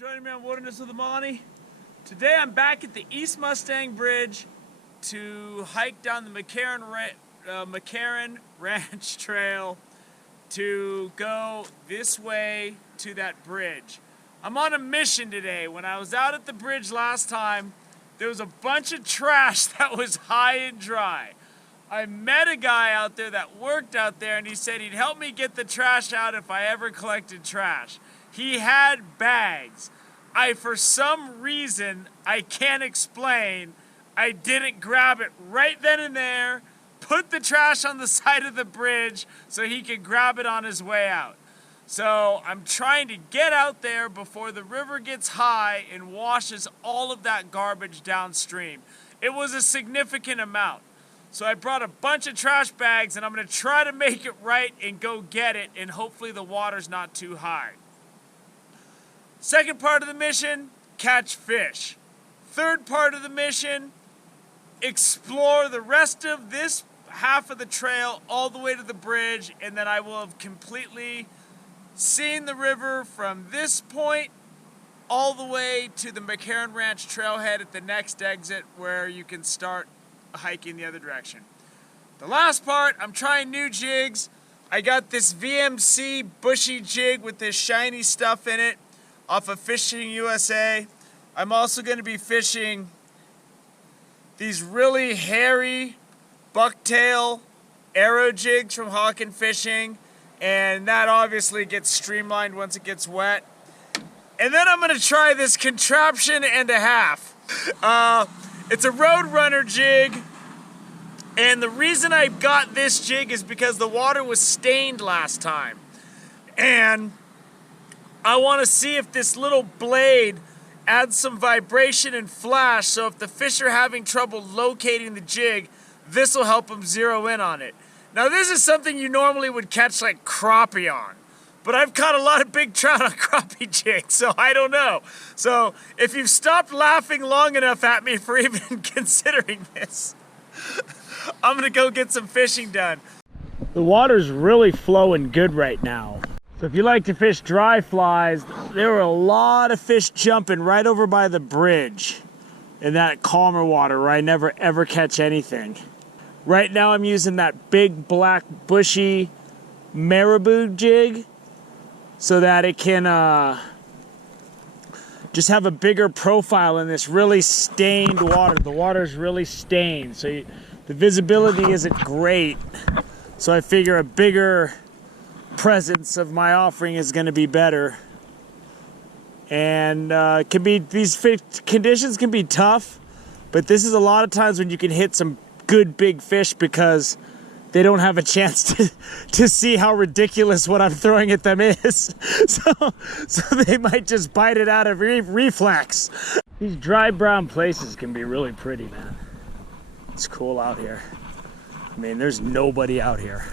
Joining me on Wilderness with Amani. Today I'm back at the East Mustang Bridge to hike down the McCarran Ranch Trail to go this way to that bridge. I'm on a mission today. When I was out at the bridge last time, there was a bunch of trash that was high and dry. I met a guy out there that worked out there, and he said he'd help me get the trash out if I ever collected trash. He had bags. For some reason, I can't explain, I didn't grab it right then and there, put the trash on the side of the bridge so he could grab it on his way out. So I'm trying to get out there before the river gets high and washes all of that garbage downstream. It was a significant amount. So I brought a bunch of trash bags, and I'm going to try to make it right and go get it, and hopefully the water's not too high. Second part of the mission, catch fish. Third part of the mission, explore the rest of this half of the trail all the way to the bridge, and then I will have completely seen the river from this point all the way to the McCarran Ranch Trailhead at the next exit where you can start hiking the other direction. The last part, I'm trying new jigs. I got this VMC bushy jig with this shiny stuff in it off of Fishing USA. I'm also going to be fishing these really hairy bucktail arrow jigs from Hawken Fishing, and that obviously gets streamlined once it gets wet. And then I'm going to try this contraption and a half. It's a Roadrunner jig, and the reason I got this jig is because the water was stained last time. And I want to see if this little blade adds some vibration and flash, so if the fish are having trouble locating the jig, this will help them zero in on it. Now this is something you normally would catch like crappie on, but I've caught a lot of big trout on crappie jigs, so I don't know. So if you've stopped laughing long enough at me for even considering this, I'm gonna go get some fishing done. The water's really flowing good right now. So if you like to fish dry flies, there were a lot of fish jumping right over by the bridge in that calmer water where I never ever catch anything. Right now I'm using that big black bushy marabou jig so that it can just have a bigger profile in this really stained water. The water's really stained, so the visibility isn't great. So I figure a bigger presence of my offering is going to be better. And these fish conditions can be tough, but this is a lot of times when you can hit some good big fish because they don't have a chance to see how ridiculous what I'm throwing at them is. So they might just bite it out of reflex. These dry brown places can be really pretty, man. It's cool out here. I mean, there's nobody out here.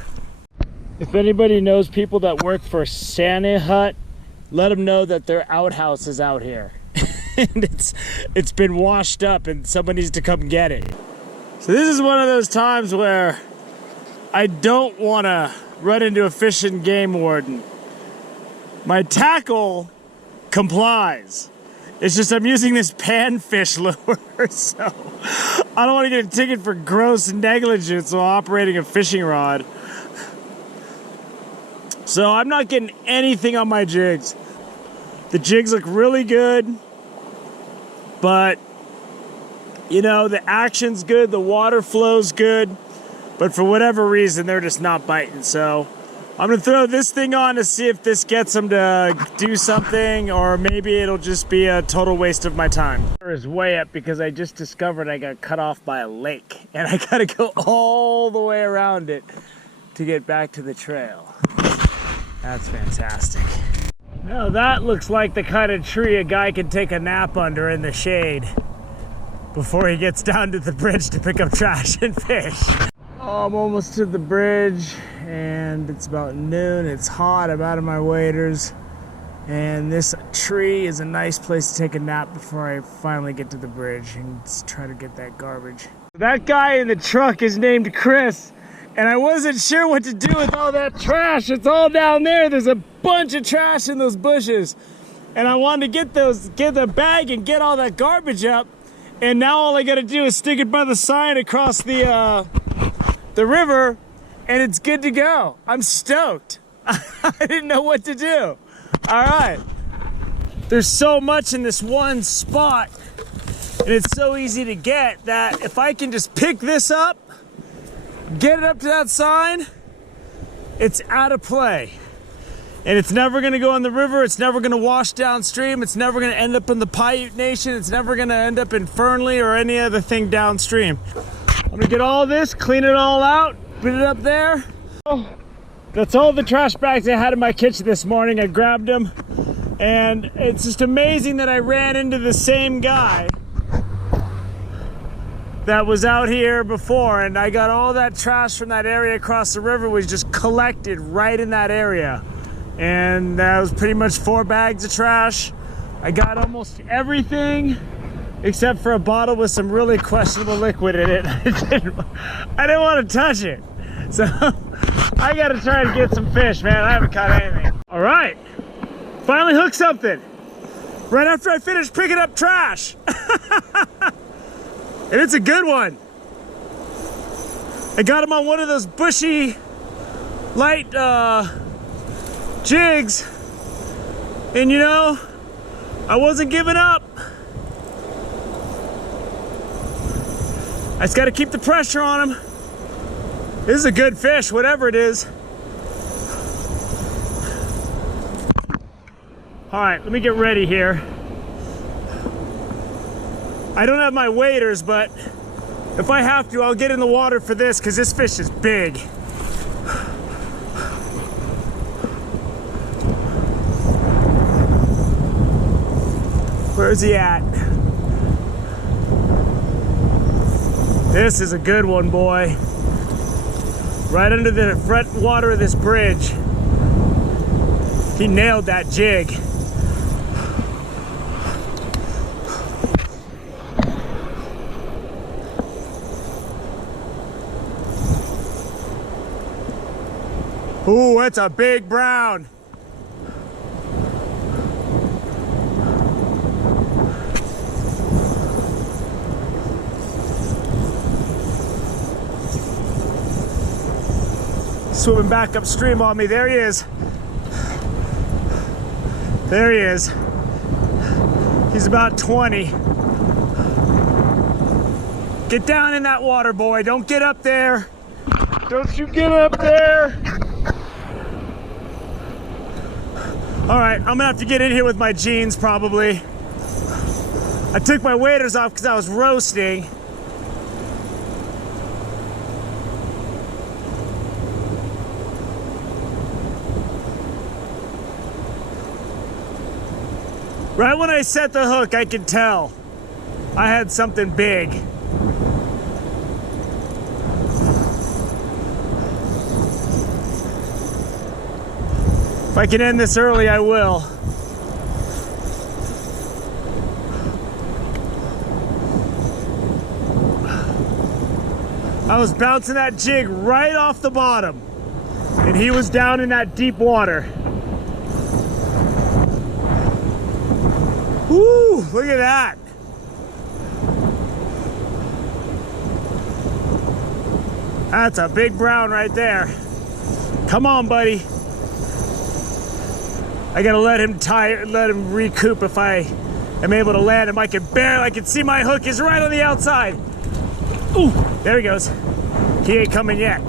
If anybody knows people that work for Santa Hut, let them know that their outhouse is out here. And it's been washed up and someone needs to come get it. So this is one of those times where I don't want to run into a fish and game warden. My tackle complies. It's just I'm using this panfish lure, so I don't want to get a ticket for gross negligence while operating a fishing rod. So I'm not getting anything on my jigs. The jigs look really good, but you know, the action's good, the water flow's good, but for whatever reason, they're just not biting. So I'm gonna throw this thing on to see if this gets them to do something, or maybe it'll just be a total waste of my time. The water is way up because I just discovered I got cut off by a lake, and I gotta go all the way around it to get back to the trail. That's fantastic. Now that looks like the kind of tree a guy can take a nap under in the shade before he gets down to the bridge to pick up trash and fish. Oh, I'm almost to the bridge and it's about noon. It's hot, I'm out of my waders. And this tree is a nice place to take a nap before I finally get to the bridge and try to get that garbage. That guy in the truck is named Chris. And I wasn't sure what to do with all that trash. It's all down there. There's a bunch of trash in those bushes. and I wanted to get the bag and get all that garbage up, and now all I gotta do is stick it by the sign across the river, and it's good to go. I'm stoked. I didn't know what to do. All right. There's so much in this one spot, and it's so easy to get that if I can just pick this up, get it up to that sign, it's out of play. And it's never gonna go in the river, it's never gonna wash downstream, it's never gonna end up in the Paiute Nation, it's never gonna end up in Fernley or any other thing downstream. I'm gonna get all this, clean it all out, put it up there. That's all the trash bags I had in my kitchen this morning. I grabbed them, and it's just amazing that I ran into the same guy that was out here before, and I got all that trash from that area across the river was just collected right in that area. And that was pretty much 4 bags of trash. I got almost everything except for a bottle with some really questionable liquid in it. I didn't want to touch it. So I gotta try to get some fish, man. I haven't caught anything. All right, finally hooked something. Right after I finished picking up trash. And it's a good one. I got him on one of those bushy, light jigs. And you know, I wasn't giving up. I just gotta keep the pressure on him. This is a good fish, whatever it is. All right, let me get ready here. I don't have my waders, but if I have to, I'll get in the water for this because this fish is big. Where's he at? This is a good one, boy. Right under the front water of this bridge. He nailed that jig. Ooh, that's a big brown. Swimming back upstream on me. There he is. There he is. He's about 20. Get down in that water, boy. Don't get up there. Don't you get up there. All right, I'm gonna have to get in here with my jeans probably. I took my waders off because I was roasting. Right when I set the hook, I could tell I had something big. If I can end this early, I will. I was bouncing that jig right off the bottom, and he was down in that deep water. Woo, look at that. That's a big brown right there. Come on, buddy. I gotta let him recoup if I am able to land him. I can see my hook is right on the outside. Ooh, there he goes. He ain't coming yet.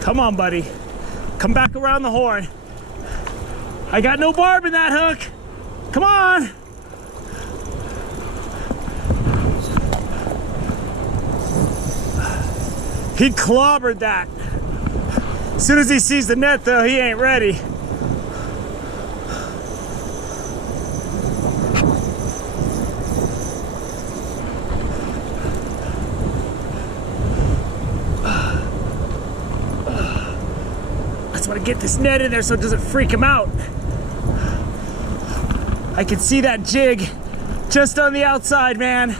Come on, buddy. Come back around the horn. I got no barb in that hook. Come on. He clobbered that. As soon as he sees the net, though, he ain't ready. I just want to get this net in there so it doesn't freak him out. I can see that jig just on the outside, man.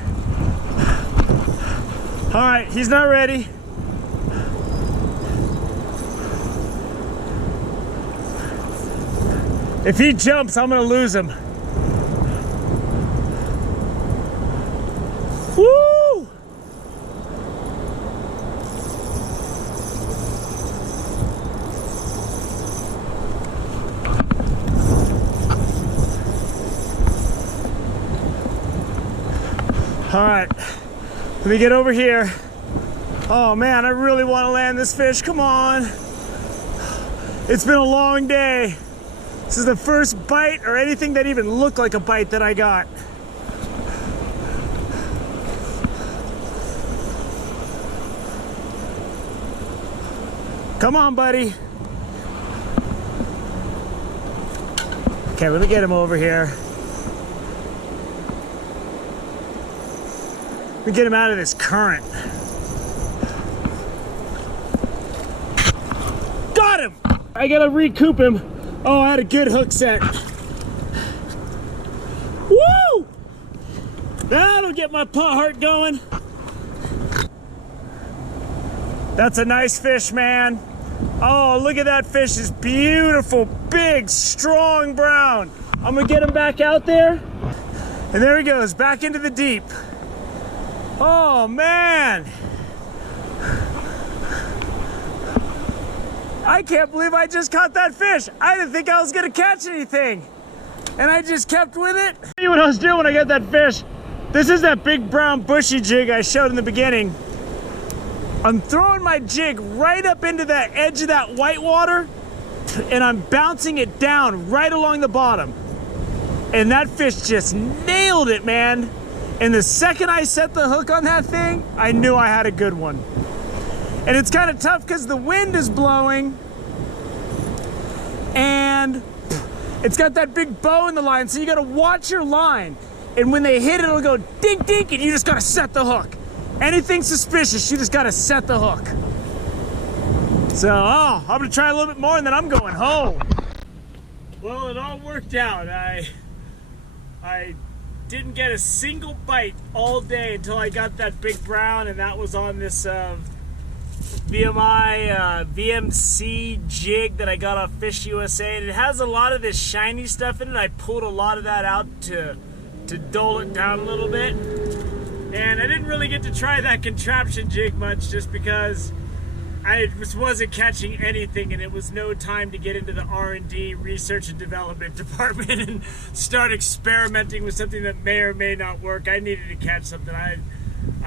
All right, he's not ready. If he jumps, I'm gonna lose him. Woo! All right, let me get over here. Oh man, I really want to land this fish. Come on. It's been a long day. This is the first bite or anything that even looked like a bite that I got. Come on, buddy. Okay, let me get him over here. Let me get him out of this current. Got him! I gotta recoup him. Oh, I had a good hook set. Woo! That'll get my heart going. That's a nice fish, man. Oh, look at that fish. It's beautiful, big, strong brown. I'm gonna get him back out there. And there he goes, back into the deep. Oh, man. I can't believe I just caught that fish. I didn't think I was gonna catch anything. And I just kept with it. See what I was doing when I got that fish. This is that big brown bushy jig I showed in the beginning. I'm throwing my jig right up into that edge of that white water, and I'm bouncing it down right along the bottom. And that fish just nailed it, man. And the second I set the hook on that thing, I knew I had a good one. And it's kind of tough because the wind is blowing and it's got that big bow in the line, so you gotta watch your line. And when they hit it, it'll go dink dink, and you just gotta set the hook. Anything suspicious, you just gotta set the hook. So, I'm gonna try a little bit more and then I'm going home. Well, it all worked out. I didn't get a single bite all day until I got that big brown, and that was on this VMC jig that I got off Fish USA. And it has a lot of this shiny stuff in it. I pulled a lot of that out to dull it down a little bit. And I didn't really get to try that contraption jig much just because I just wasn't catching anything, and it was no time to get into the R&D, research and development department and start experimenting with something that may or may not work. I needed to catch something. I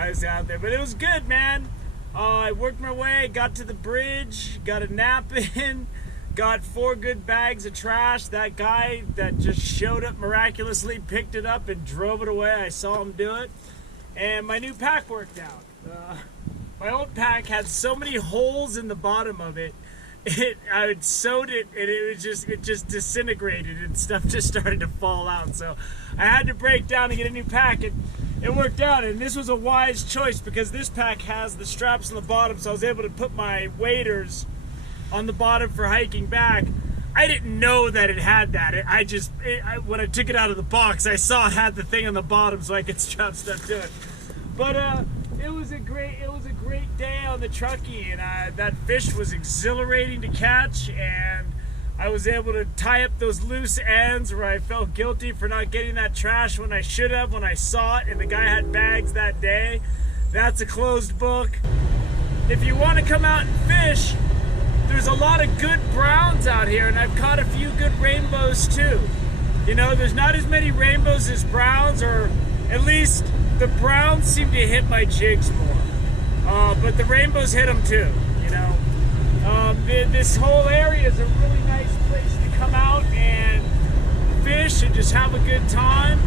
was out there, but it was good, man. I worked my way, got to the bridge, got a nap in, got 4 good bags of trash. That guy that just showed up miraculously picked it up and drove it away. I saw him do it. And my new pack worked out. My old pack had so many holes in the bottom of it. I had sewed it, and it just disintegrated, and stuff just started to fall out. So I had to break down and get a new pack, and it worked out. And this was a wise choice because this pack has the straps on the bottom, so I was able to put my waders on the bottom for hiking back. I didn't know that it had that. When I took it out of the box, I saw it had the thing on the bottom, so I could strap stuff to it. But it was a great day on the Truckee, and that fish was exhilarating to catch, and I was able to tie up those loose ends where I felt guilty for not getting that trash when I should have, when I saw it and the guy had bags that day. That's a closed book. If you want to come out and fish, there's a lot of good browns out here, and I've caught a few good rainbows too. You know, there's not as many rainbows as browns, or at least the browns seem to hit my jigs more. But the rainbows hit them too, you know. This whole area is a really nice place to come out and fish and just have a good time.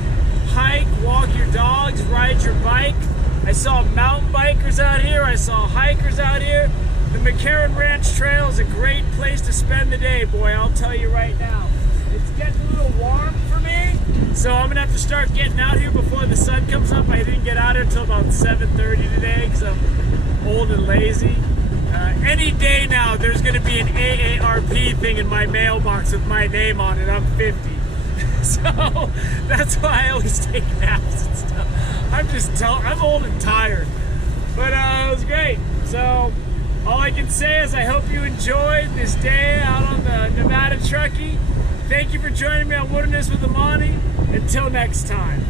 Hike, walk your dogs, ride your bike. I saw mountain bikers out here. I saw hikers out here. The McCarran Ranch Trail is a great place to spend the day, boy, I'll tell you right now. It's getting a little warm for me, so I'm gonna have to start getting out here before the sun comes up. I didn't get out here until about 7:30 today because I'm old and lazy. Any day now, there's gonna be an AARP thing in my mailbox with my name on it. I'm 50. So that's why I always take naps and stuff. I'm old and tired. But So all I can say is I hope you enjoyed this day out on the Nevada Truckee. Thank you for joining me on Wilderness with Amani. Until next time.